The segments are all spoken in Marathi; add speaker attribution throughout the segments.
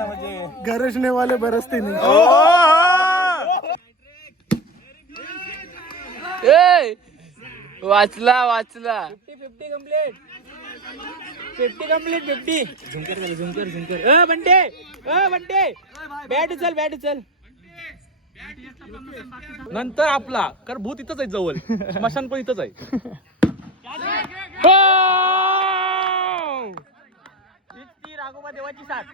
Speaker 1: आता म्हणजे
Speaker 2: गरजने वाले बरसते नाही
Speaker 3: ए वाचला वाचला.
Speaker 1: Fifty fifty complete fifty complete fifty झुंकर झाली झुंकर झुंकर. अ बंटे अ बंटे बॅट उचल बॅट उचल.
Speaker 4: नंतर आपला कारण भूत इथंच आहे जवळ. स्मशान पण इथंच आहे.
Speaker 1: ती राघोबा देवाची साथ.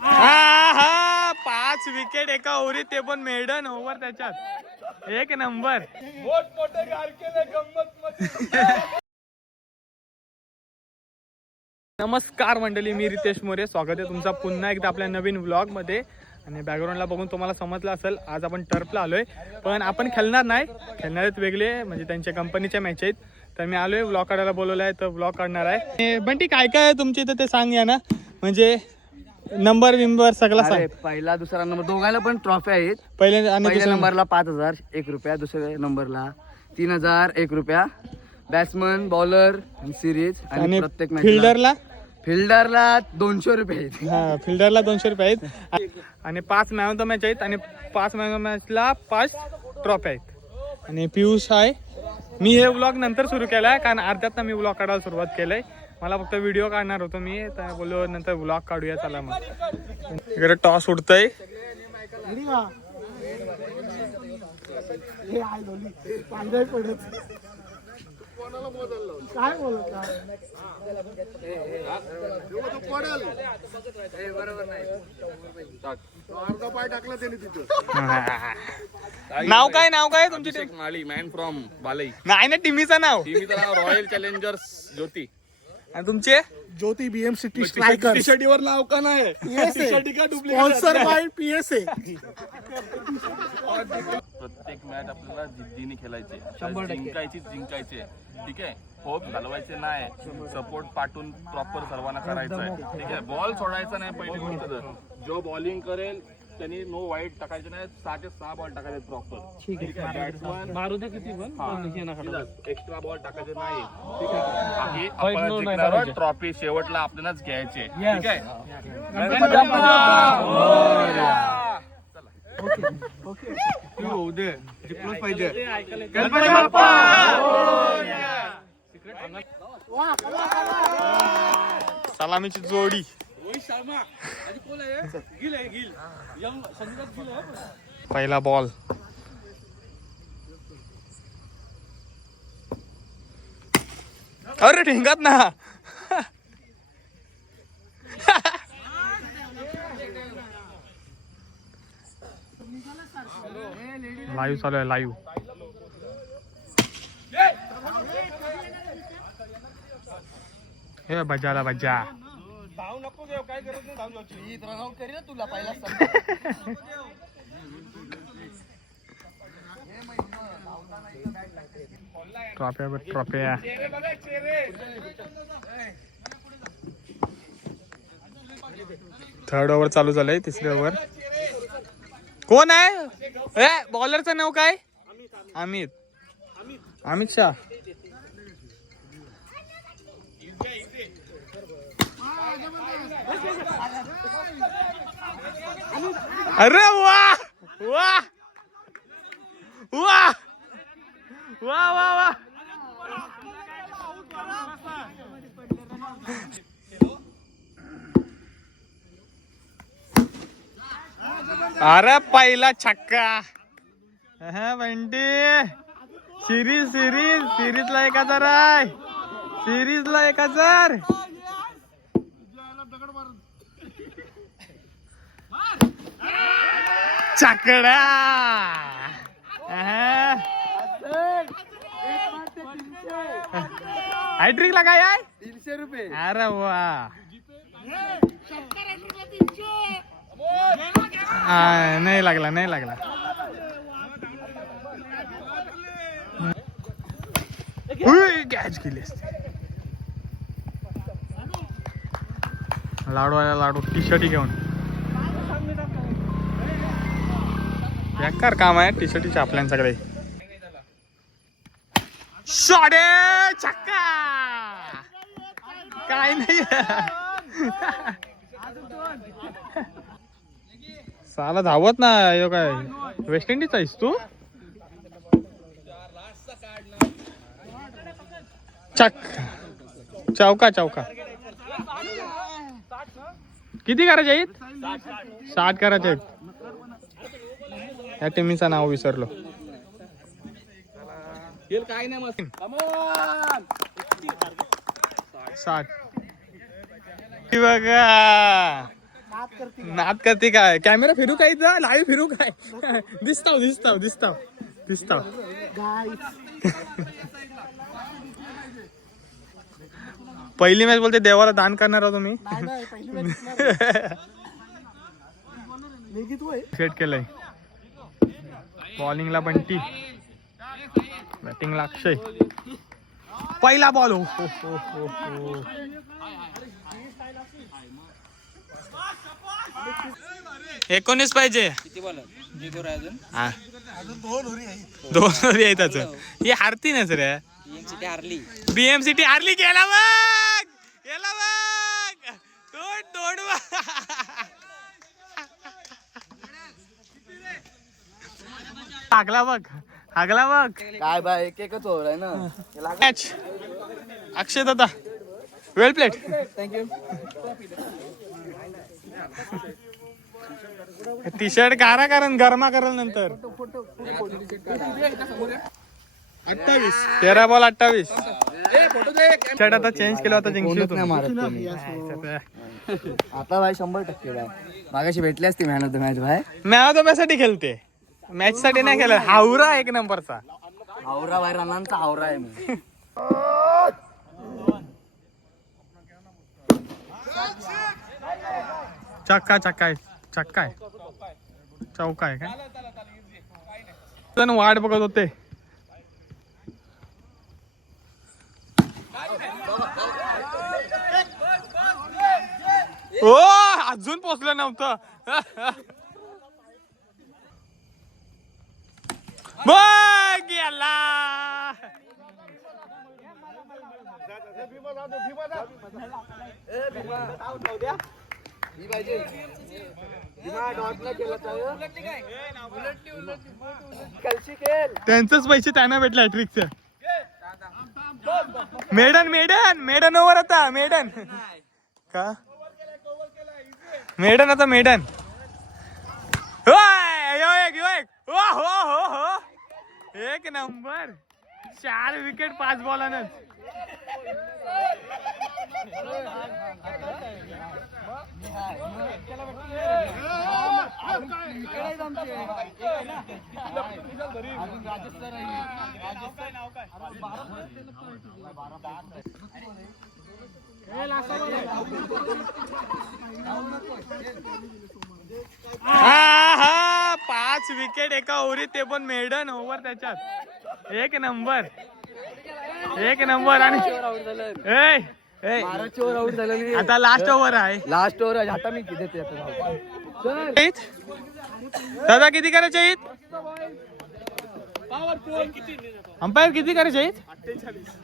Speaker 3: हा हा पाच विकेट एका ओव्हरीत ते पण मेडन ओव्हर त्याच्यात. एक नंबर नमस्कार मंडळी मी रितेश मोरे. स्वागत आहे तुमचा पुन्हा एकदा आपल्या नवीन व्लॉगमध्ये आणि बॅकग्राऊंडला बघून तुम्हाला समजलं असेल आज आपण टर्फला आलोय. पण आपण खेळणार नाही. खेळणारेच वेगळे म्हणजे त्यांच्या कंपनीच्या मॅच आहेत. तर मी आलोय व्लॉग काढायला बोलवलं आहे तर व्लॉग काढणार आहे. बंटी काय काय आहे तुमच्या इथं ते सांग या ना. म्हणजे नंबर विंबर सगळा सांग.
Speaker 5: पहिला दुसरा नंबर दोघांना पण ट्रॉफी आहेत.
Speaker 3: आणि
Speaker 5: पहिल्या नंबरला पाच हजार एक रुपया. दुसऱ्या नंबरला तीन हजार एक रुपया. बॅट्समन बॉलर सिरीज आणि
Speaker 3: आणि
Speaker 5: प्रत्येक match ला-
Speaker 3: फिल्डरला
Speaker 5: फिल्डरला दोनशे रुपये आहेत.
Speaker 3: हा फिल्डरला दोनशे रुपये आहेत. आणि पाच मॅन ऑफ द मॅच आहेत आणि पाच मॅन ऑफ मॅचला पाच ट्रॉफी आहेत. आणि पियुष आहे. मी हे व्लॉग नंतर सुरू केलाय आहे कारण अर्ध्यात मी व्लॉग काढायला सुरुवात केलंय. मला फक्त व्हिडिओ काढणार होतो मी तर बोललो नंतर व्लॉग काढूया चला मग. इकडे टॉस उडतंय.
Speaker 2: हे काय बोलत?
Speaker 3: नाव काय नाव काय तुमची टीम
Speaker 4: माळी मॅन फ्रॉम बालई.
Speaker 3: नाही ना टीमीचं नाव.
Speaker 4: टीव्हीचं नाव रॉयल चॅलेंजर्स ज्योती.
Speaker 3: आणि तुमचे?
Speaker 2: Jyoti BM city striker
Speaker 4: T शर्टीवर नाव का नाही?
Speaker 2: स्पॉन्सर बाय पीएसए
Speaker 4: प्रत्येक मॅच आपल्याला जिद्दीने खेळायचे. जिंकायची जिंकायचे. ठीक आहे? होप घालवायचे नाही. सपोर्ट पाठवून प्रॉपर सर्वांना करायचं आहे ठीक आहे? बॉल सोडायचा नाही पहिली गोष्ट जो बॉलिंग करेल त्यांनी नो वाईट टाकायचे नाही सहा ते सहा बॉल टाकायचे प्रॉपर ठीक आहे. बॅट्समन
Speaker 1: मारू दे किती पण
Speaker 4: एक्स्ट्रा बॉल टाकायचे नाही. ठीक आहे. आपण जिंकणार ट्रॉफी शेवटला आपल्यालाच घ्यायचे. ठीक आहे?
Speaker 3: सलामीची जोडी. पहिला बॉल. अरे ठेंगात ना. लाईव्ह चालू आहे लाईव्ह हे बजाला बजा.
Speaker 1: धाव नको घेऊ काय गरज नाही धाव घ्यायची
Speaker 5: तुला पहिला
Speaker 3: ट्रॉफ्या ट्रॉफ्या. थर्ड ओव्हर चालू झालंय तिसरे ओव्हर कोण आहे? ए बॉलरचं नाव काय? अमित. अमित शाह. अरे वा! वा! वा! वा वा वा! अरे पहिला छक्का. बंटी. Series series. सिरीजला एका एक हजार आहे सिरीजला एका हजार छकडा हायड्रिक ला काय आहे?
Speaker 5: तीनशे रुपये.
Speaker 3: अरे वा. नाही लागला नाही लागला. कॅच केली असती. लाडू आला लाडू टी शर्ट घेऊन. बेकार काम आहे टी शर्ट सगळे. शॉडे चक्का काय नाही. साला धावत ना यो काय वेस्ट इंडिज आहेस तू? चक चौका चौका. किती करायचे आहेत? साठ करायचे आहेत. त्या टीमीचं नाव विसरलो.
Speaker 4: काय नाही
Speaker 3: साठ. ती बघा. नाद करते काय? कॅमेरा फिरू काय लाईव्ह फिरू काय? दिसताव दिसताव दिसताव. दिसताव. पहिली मॅच बोलते देवाला दान करणार आहोत तुम्ही.
Speaker 2: आहे
Speaker 3: सेट केलंय. बॉलिंगला बंटी. बॅटिंगला अक्षय. पहिला बॉल हो. हो, हो, हो, हो. एकोणीस पाहिजे. दोन ओव्हरी आहेत. त्याचं ही हारती ना सर बीएमसीटी हारली गेला बघ! गेला बघ! तोड तोड बघ. हागला बघ हागला बघ!
Speaker 5: काय बाय एक एकच ओव्हर आहे ना?
Speaker 3: मॅच अक्षय दादा well played
Speaker 5: thank you
Speaker 3: T shirt गारा कारण गरमा करल नंतर. अठ्ठावीस. तेरा बॉल अठ्ठावीस. शर्ट आता चेंज केला आता जिंकली
Speaker 5: नाही मारत तुम्ही. आता भाई शंभर टक्के भाई. मागाशी भेटली असती मॅन ऑफ द मॅच भाई.
Speaker 3: मॅच ऑफ खेळते. मॅच साठी नाही केलं हावरा एक नंबरचा.
Speaker 5: हावरा भाई रनांचा हावरा आहे मी.
Speaker 3: चक्का चक्का आहे. चक्का आहे. चौका आहे काय? जण वाट बघत होते. ओ अजून पोचलं नव्हतं. बघ गेला त्यांचंच पैसे त्यांना भेटले हॅट्रिकचे. मेडन मेडन मेडन ओव्हर आता मेडन. का? मेडन आता मेडन. होय, यो एक यो एक. हो हो हो, हो. एक नंबर. चार विकेट पाच बॉलानच हा पाच विकेट एका ओव्हरीत ते पण मेडन ओव्हर त्याच्यात. एक नंबर एक नंबर आणि
Speaker 5: आउट झालेली
Speaker 3: आता लास्ट ओव्हर आहे.
Speaker 5: लास्ट ओव्हर आता मी किती देते आता?
Speaker 3: दादा किती करायचे अंपायर किती करायचे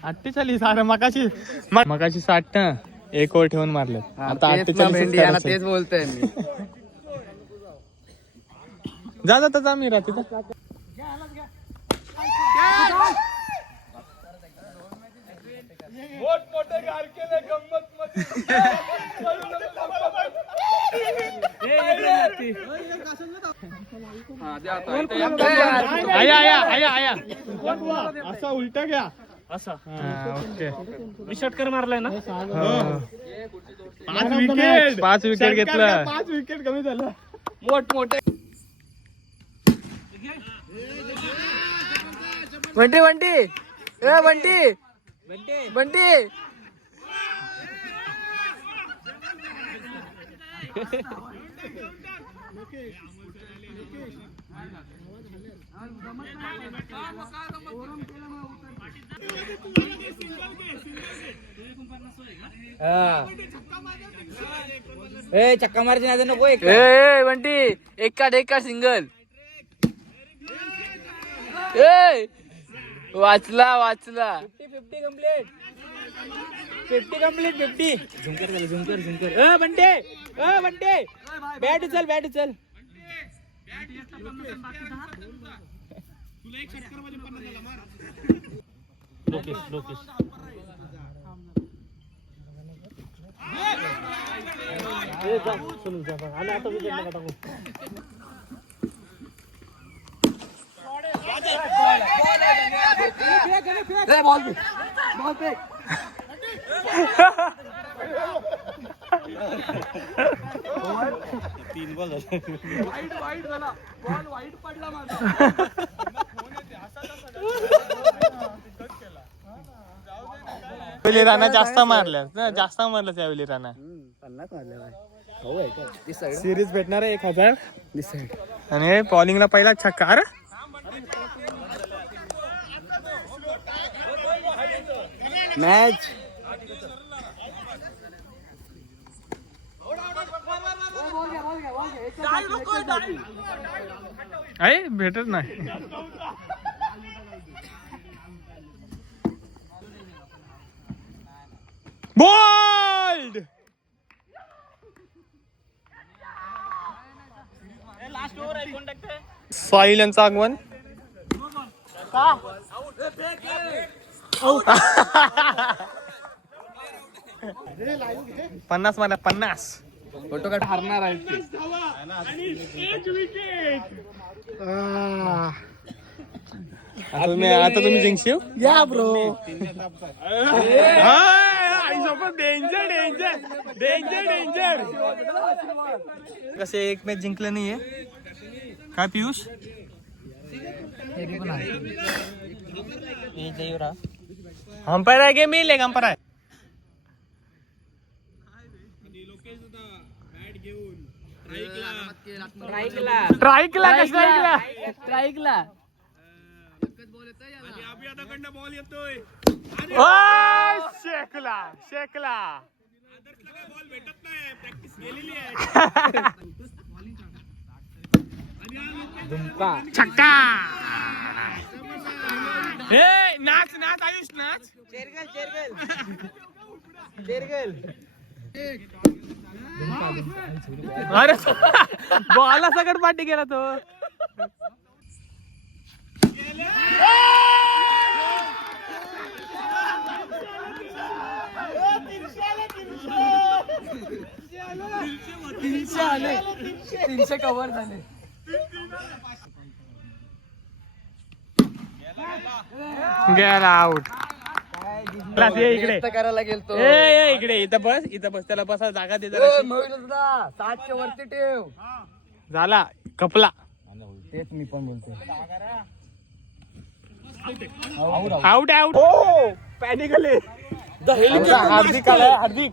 Speaker 3: अठ्ठेचाळीस. अरे मकाशी मकाशी साठ ना एक ओव्हर ठेवून मारले आता
Speaker 5: आहे
Speaker 3: अठ्ठेचाळीस
Speaker 5: तेच बोलतोय मी.
Speaker 3: जा जा जा मी राहते आया आया आया आया. असा उलटा घ्या. असा. ओके.
Speaker 1: षटकर मारलाय ना?
Speaker 3: पाच विकेट पाच विकेट घेतलं. पाच विकेट कमी झालं.
Speaker 5: मोठ मोठे. बंटी बंटी ए बंटी बंटी
Speaker 1: ए चक्का मारायची नाही नको एक।
Speaker 5: ए, बंटी एक काढ एक काढ सिंगल। ए वाचला वाचला.
Speaker 1: Fifty complete fifty complete fifty. झुंकर झालं झुंकर झुंकर अ बंटे. अ बंटे. बॅट उचल बॅट उचल.
Speaker 3: यावेळी राणा जास्त मारल्या ना, जास्त मारलं त्यावेळी राणा
Speaker 5: पन्नास मारले भाई हो आहे का दिस साईड
Speaker 3: सिरीज भेटणार आहे एक हजार. आणि बॉलिंगला पहिला छक्का. अरे.
Speaker 5: मॅच.
Speaker 3: आहे भेटत नाही. बोल्ड! साहिल यांचं आगमन. पन्नास मला पन्नास.
Speaker 5: फोटो काढ. हारणार आहे
Speaker 3: तुम्ही आता तुम्ही जिंकशील?
Speaker 5: या bro
Speaker 3: danger danger danger danger कसे एक मॅच जिंकलं नाहीये. काय पियुष? अंपायर आहे गेम येईल अंपायर आहे
Speaker 1: स्ट्राईकला
Speaker 3: ट्राईकला का स्ट्राईकला
Speaker 5: स्ट्राईकला
Speaker 3: ओ शेकला शेकला।
Speaker 1: झुमका
Speaker 3: छक्का. हे नाच नाच आयुष नाच.
Speaker 1: चेरगल चेरगल चेरगल
Speaker 3: अरे बॉला सगळं पाठी गेला तो.
Speaker 5: तीनशे आले. तीनशे कव्हर झाले.
Speaker 3: गेला आउट क्लास ये इकडे.
Speaker 5: व्यक्त करायला गेलतो.
Speaker 3: ए ए, इकडे. इथं बस इथं बस. त्याला बसा जागा दे जरा.
Speaker 5: सातशे वरती ठेव.
Speaker 3: झाला. कपला
Speaker 5: तेच मी पण बोलतो
Speaker 3: आउट आउट हो पॅनिक आले. हार्दिक आलाय हार्दिक.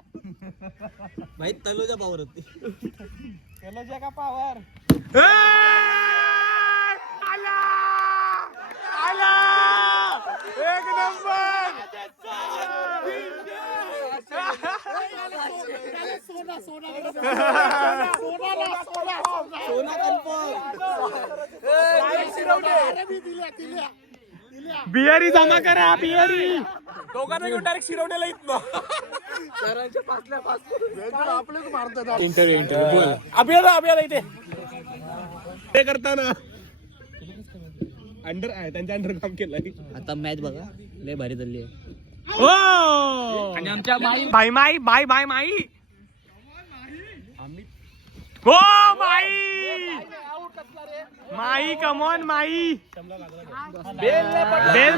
Speaker 1: भाई तलोजा पावर होती.
Speaker 2: तलोच्या का पावर
Speaker 3: ए! आला! आला! एक नंबर! बियारी जमा करा बियारी दोघांना घेऊन डायरेक्ट शिरवण्याला येत इंटरव्ह्यू इंटरव्ह्यू बोल. अभियाला अभियाला इथे. ते करताना. अंडर त्यांच्या अंडर काम केलंय.
Speaker 1: आता मॅच बघा. लय भारी चालली आहे.
Speaker 3: ओ आणि आमच्या माई बाय माई बाय बाय माई. हो माई! माई कमॉन माई. बेल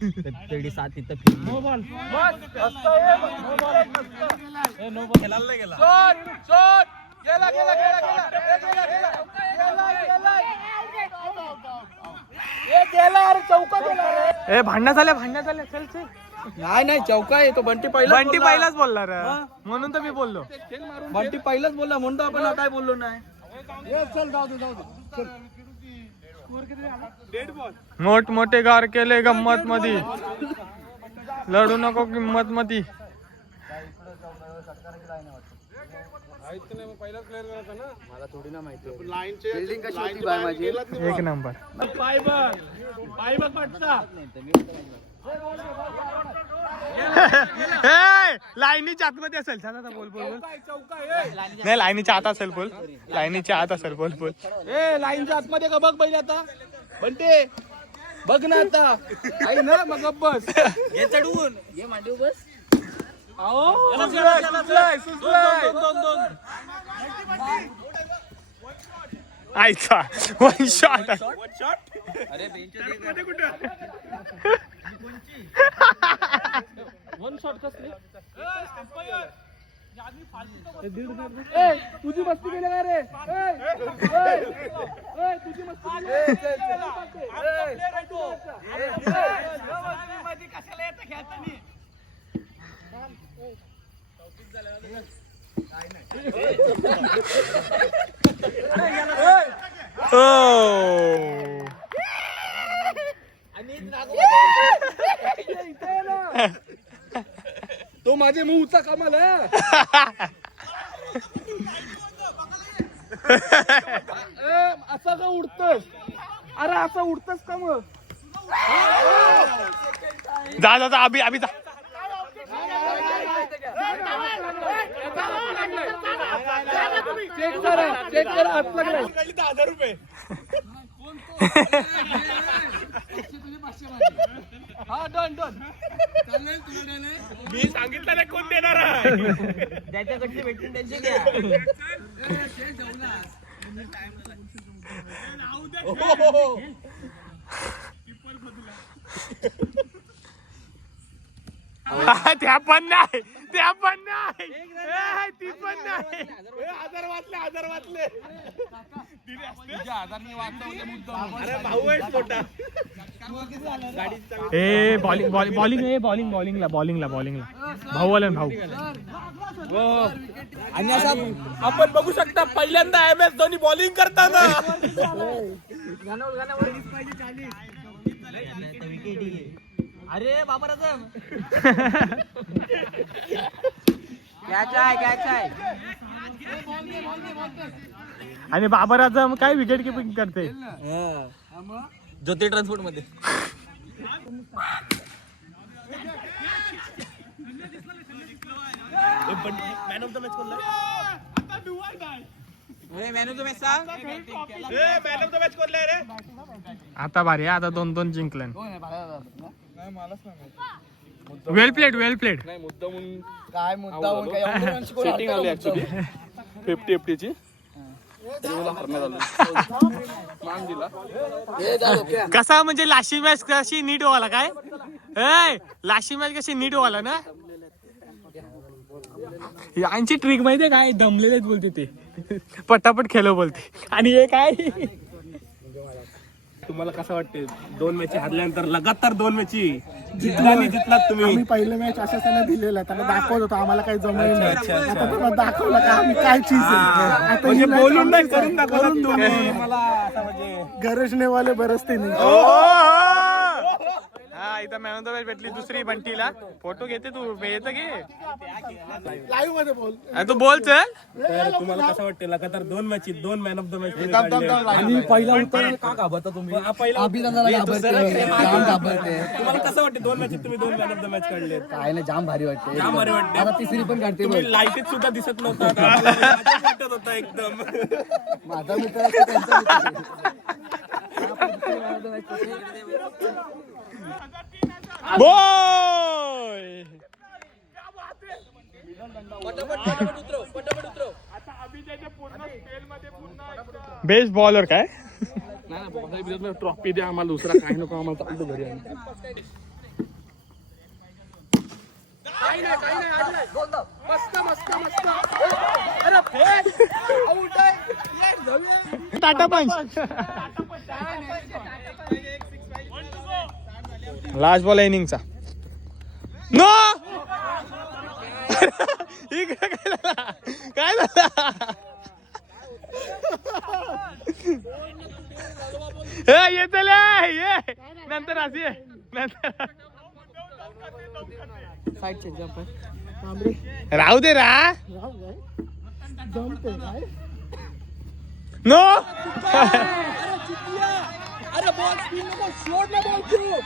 Speaker 1: कधी सात तिथं
Speaker 2: ए
Speaker 3: भांडणं झाल्या भांडणं झाल्या चल चल.
Speaker 2: नाही नाही चौका आहे तो. बंटी पहिला
Speaker 3: बंटी पहिलाच बोलला रे. म्हणून तर मी बोललो.
Speaker 2: बंटी पहिलाच बोलला म्हणून तर आपण काय बोललो नाही. चल जाऊ दे जाऊ दे.
Speaker 3: मोठ मोठे गार केले गंमत मधी. लढू नको किंमत मधी. एक नंबर. लाईनीच्या आतमध्ये असेल. बोल बोल बोल. नाही लाईनीच्या आत असेल बोल. लाईनीच्या आत असेल बोल बोल.
Speaker 2: ए लाईनच्या आतमध्ये का बघ पहिले आता. बंटे बघ ना आता. आई ना मग बस.
Speaker 1: हे चढवून ये मांडीव बस.
Speaker 2: सुचलंय, सुचलंय, सुचलंय.
Speaker 3: आयचा वन शॉट
Speaker 2: तुझी मस्ती केली का रे. तुझी मस्ती
Speaker 3: कशाला
Speaker 2: येतं काय नाही तो माझे मूळचा कमाल असं का उडतोस? अरे असं उडतस का मग?
Speaker 3: जा जा जा अभि अभि जा.
Speaker 2: हजार रुपये. हा मी सांगितलं नाही कोण देणार
Speaker 1: ज्याच्याकडचे भेटतील त्यांचे हो.
Speaker 3: त्या पण नाही. त्या पण नाही. ए, ती पण नाही.
Speaker 2: आजार वाचले आजार वाचले.
Speaker 3: ए बॉलिंग बॉलिंग ए बॉलिंग बॉलिंगला बॉलिंगला बॉलिंगला भाऊ आला ना भाऊ
Speaker 2: आणि असं आपण बघू शकता पहिल्यांदा एम एस धोनी बॉलिंग करताना.
Speaker 1: अरे बाबा
Speaker 3: आणि बाबर काय विकेट किपिंग करते?
Speaker 1: ज्योती ट्रान्सपोर्टमध्ये. मॅन ऑफ द मॅच सांग
Speaker 3: आता भारी आहे, आता दोन दोन जिंकलं वेल प्लेड वेल प्लेड
Speaker 5: काय मुद्दा होऊन काय? एवढं score
Speaker 2: सेटिंग
Speaker 5: आलं का
Speaker 2: ऍक्च्युली
Speaker 5: मुद्दा
Speaker 2: फिफ्टी एफ्टीची मान दिला.
Speaker 5: जा डोक्या.
Speaker 3: कसा म्हणजे लाशी मॅच कशी नीट व्हायला काय? ए लाशी मॅच कशी नीट व्हायला ना? यांची ट्रिक माहितीये काय? दमलेलेच बोलते ते. पटापट खेळ बोलते. आणि हे काय?
Speaker 2: तुम्हाला कसं वाटते दोन मॅची हरल्यानंतर लगातार दोन मॅची जितला आणि जितलात तुम्ही
Speaker 6: आम्ही पहिले मॅच असं त्यांना दिलेला त्यांना दाखवत होतो आम्हाला काही जमलं नाही. आता तुम्हाला दाखवलं का? आम्ही काय चीज आहे? आता
Speaker 2: म्हणजे
Speaker 6: ही match
Speaker 2: बोलून
Speaker 6: आम्ही
Speaker 2: नाही करून दाखवलं
Speaker 6: करून
Speaker 2: तुम्ही.
Speaker 6: दाखवलं.
Speaker 2: मला असं म्हणजे
Speaker 6: गरजने वाले बरसते नाही
Speaker 3: ओ, इथं मॅन ऑफ द मॅच भेटली दुसरी बंटीला. फोटो घेते तू येतं घे
Speaker 6: लाईव्हमध्ये बोल
Speaker 3: तू बोल चल.
Speaker 2: तर तुम्हाला कसं वाटते लगातार दोन मॅची दोन मॅन ऑफ द मॅच
Speaker 5: आणि
Speaker 2: पहिला उत्तर का घाबरता तुम्ही? पहिला तुम्हाला कसं वाटते दोन मॅचेत तुम्ही दोन मॅन ऑफ द मॅच काढले
Speaker 5: काय नाही जाम भारी वाटते
Speaker 2: जाम भारी वाटते.
Speaker 5: आता तिसरी पण काढते
Speaker 2: लाईटीत सुद्धा दिसत नव्हता. वाटत होता एकदम.
Speaker 5: माझा मित्र
Speaker 3: बोय बेस्ट बॉलर काय?
Speaker 2: ट्रॉफी द्या आम्हाला दुसरा काही नको आम्हाला चालतो घरी.
Speaker 3: टाटा पंच. लास्ट बॉल इनिंगचा नो इकडे काय झालं? काय झाला? ये नंतर असे ये. नंतर राहू दे रा. नो
Speaker 2: अरे बॉल स्पिन नको शॉट ना बॉल थ्रू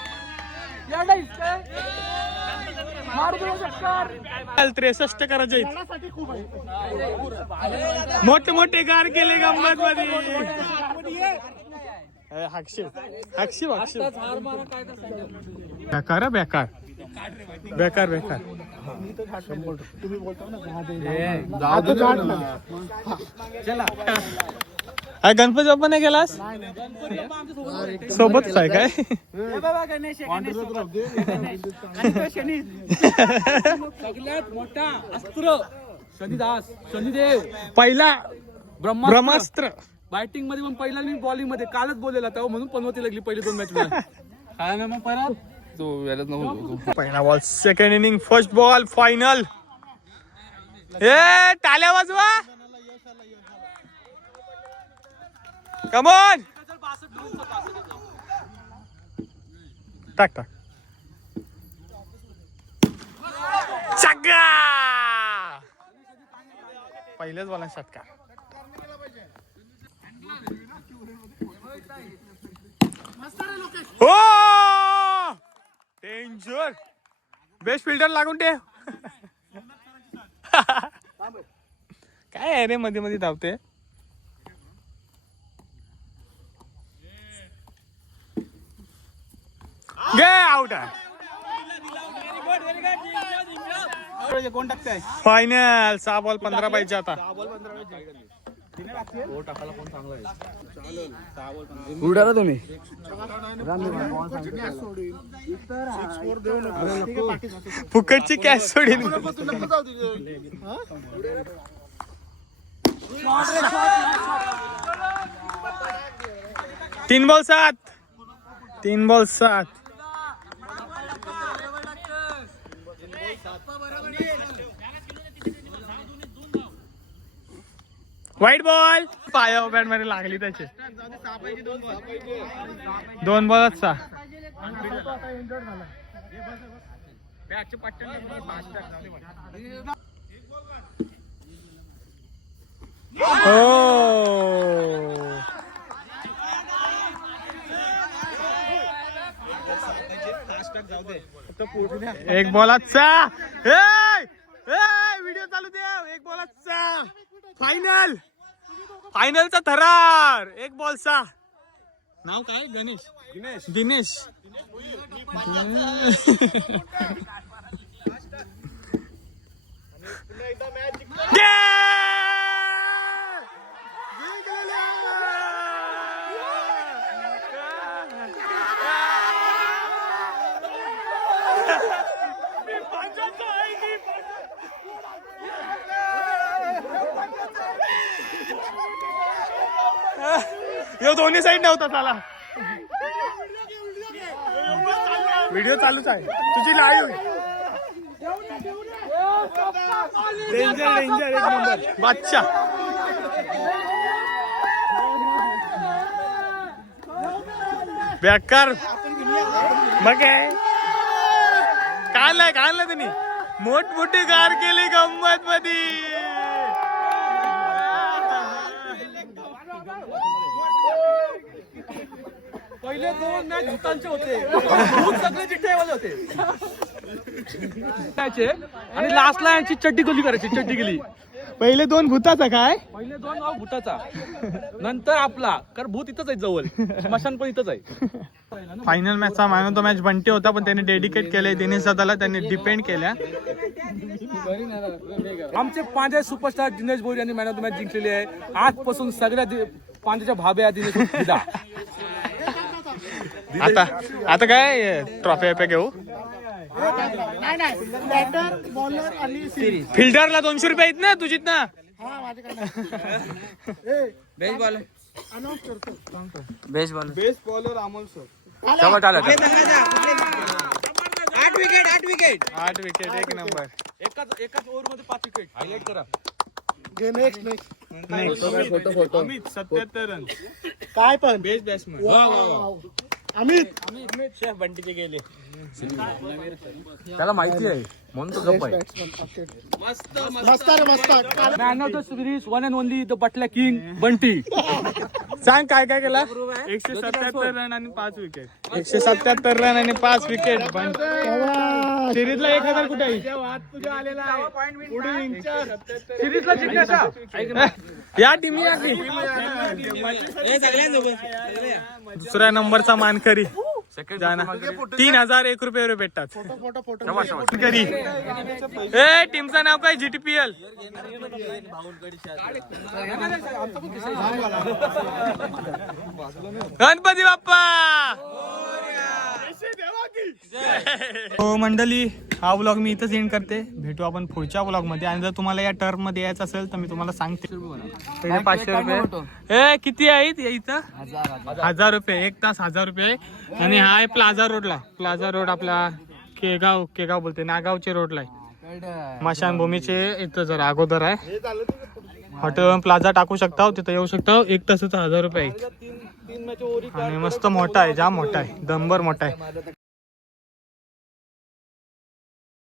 Speaker 3: त्रेसष्ट करायचे मोठे मोठे कार केले गंमत मध्ये हाक्षी हाक्षी हाक्षी बेकार हं, बेकार. बेकार बेकार.
Speaker 6: आता जात नाही.
Speaker 3: हा गणपती बाप्पा नाही गेलास? सोबतच आहे काय?
Speaker 2: सगळ्यात मोठा अस्त्र शनिदास शनिदेव.
Speaker 3: पहिला
Speaker 2: ब्रह्मास्त्र.
Speaker 3: ब्रह्मास्त्र.
Speaker 2: बॅटिंगमध्ये पण पहिला मी बॉलिंगमध्ये. कालच बोललेला तेव्हा म्हणून पनवती लागली पहिली दोन मॅच काय ना मग परत? तो यालाच नको.
Speaker 3: पहिला ball second inning first ball final ए टाल्या वाजवा. कमॉन टाक टाक चग्गा पहिल्याच बॉला षटकार. हो! डेंजर बेस्ट फिल्डर लागून ठेव काय आहे रे मध्ये मध्ये धावते? गे आउट फायनल सहा बॉल पंधरा पाहिजे आता.
Speaker 5: उडाला तुम्ही.
Speaker 3: फुकटची कॅश सोडीन. तीन बॉल सात. तीन बॉल सात. वाईट बॉल. पाया बॅटमध्ये लागली त्याचे. दोन बॉलच सहा हो. एक बॉलाचा. व्हिडिओ चालू दे एक बॉलाचा. फायनल फायनलचा थरार. एक बॉलचा नाव काय? गणेश. दिनेश. दिनेश. यो दोन्ही साईड नव्हता चाला व्हिडिओ चालूच आहे. तुझी लाईव्ह डेंजर डेंजर एक नंबर बादशाह. बेकार. मग काय? काय आणलंय काय आणलं त्यांनी. मोठमोठी कार केली गंमत मध्ये
Speaker 2: पहिले दोन मॅच भूतांचे होते. भूत सगळे चिठ्ठेवाले होते. त्याचे आणि लास्टला यांची चड्डी गोली करायची चड्डी गेली.
Speaker 3: पहिले दोन भूताचा काय?
Speaker 2: पहिले दोन भूताचा. नंतर आपला कारण भूत इथंच आहे जवळ. स्मशान पण इथंच आहे.
Speaker 3: Final मॅचचा man of the match Bunty होता पण त्याने डेडिकेट केलंय. दिनेश दादाला त्यांनी डिपेंड केल्या.
Speaker 2: आमचे पांढरे सुपरस्टार दिनेश बोरी यांनी मॅन ऑफ द मॅच जिंकलेले आहे. आजपासून सगळ्या पांढऱ्याच्या भाब्या दिनेश.
Speaker 3: आता आता काय ट्रॉफी पे घेऊ?
Speaker 6: नाही नाही. बॅटर बॉलर आणि सिरीज
Speaker 3: फिल्डरला दोनशे रुपये आहेत ना तुझीत ना?
Speaker 6: हा ball
Speaker 5: best ball
Speaker 3: best bowler Amol sir
Speaker 1: आठ विकेट आठ विकेट
Speaker 3: आठ विकेट एक नंबर
Speaker 2: एकाच एकाच ओव्हरमध्ये पाच विकेट हायलाइट करा.
Speaker 6: Next next
Speaker 5: photo photo
Speaker 3: Amit सत्याहत्तर रन
Speaker 6: काय पण.
Speaker 3: Best batsman
Speaker 6: Amit.
Speaker 1: बंटीचे गेले
Speaker 2: त्याला माहिती आहे. म्हणून तो गप्प आहे.
Speaker 6: मस्त रे मस्त.
Speaker 2: Man of the series one and only the बटल्या king Bunty
Speaker 3: सांग काय काय केला? एकशे सत्याहत्तर रन आणि पाच विकेट एकशे सत्याहत्तर रन आणि पाच विकेट पण सिरीजला एक हजार कुठे आहे?
Speaker 2: सिरीजला जिंकण्याचा
Speaker 3: या टीमनी. दुसऱ्या नंबरचा मानकरी. तीन हजार एक रुपये भेटतात.
Speaker 6: फोटो फोटो
Speaker 3: मानकरी. ए टीमचं नाव काय? जीटीपीएल गणपती बाप्पा! हो मंडळी हा व्लॉग मी इथंच एंड करते. भेटू आपण पुढच्या व्लॉगमध्ये. आणि जर तुम्हाला या टर्ममध्ये यायचं असेल तर मी तुम्हाला सांगते. पाचशे रुपये. ए किती आहेत इथं? हजार रुपये एक तास हजार रुपये. आणि हा आहे प्लाझा रोडला. प्लाझा रोड आपला केगाव केगाव बोलते नागावचे रोडला आहे. स्मशानभूमीचे इथं जरा अगोदर आहे. हॉटेल प्लाझा टाकू शकता तिथं येऊ शकता एक तासाचा हजार रुपये आहे. आणि मस्त मोठा आहे जाम मोठा आहे दंबर मोठा आहे.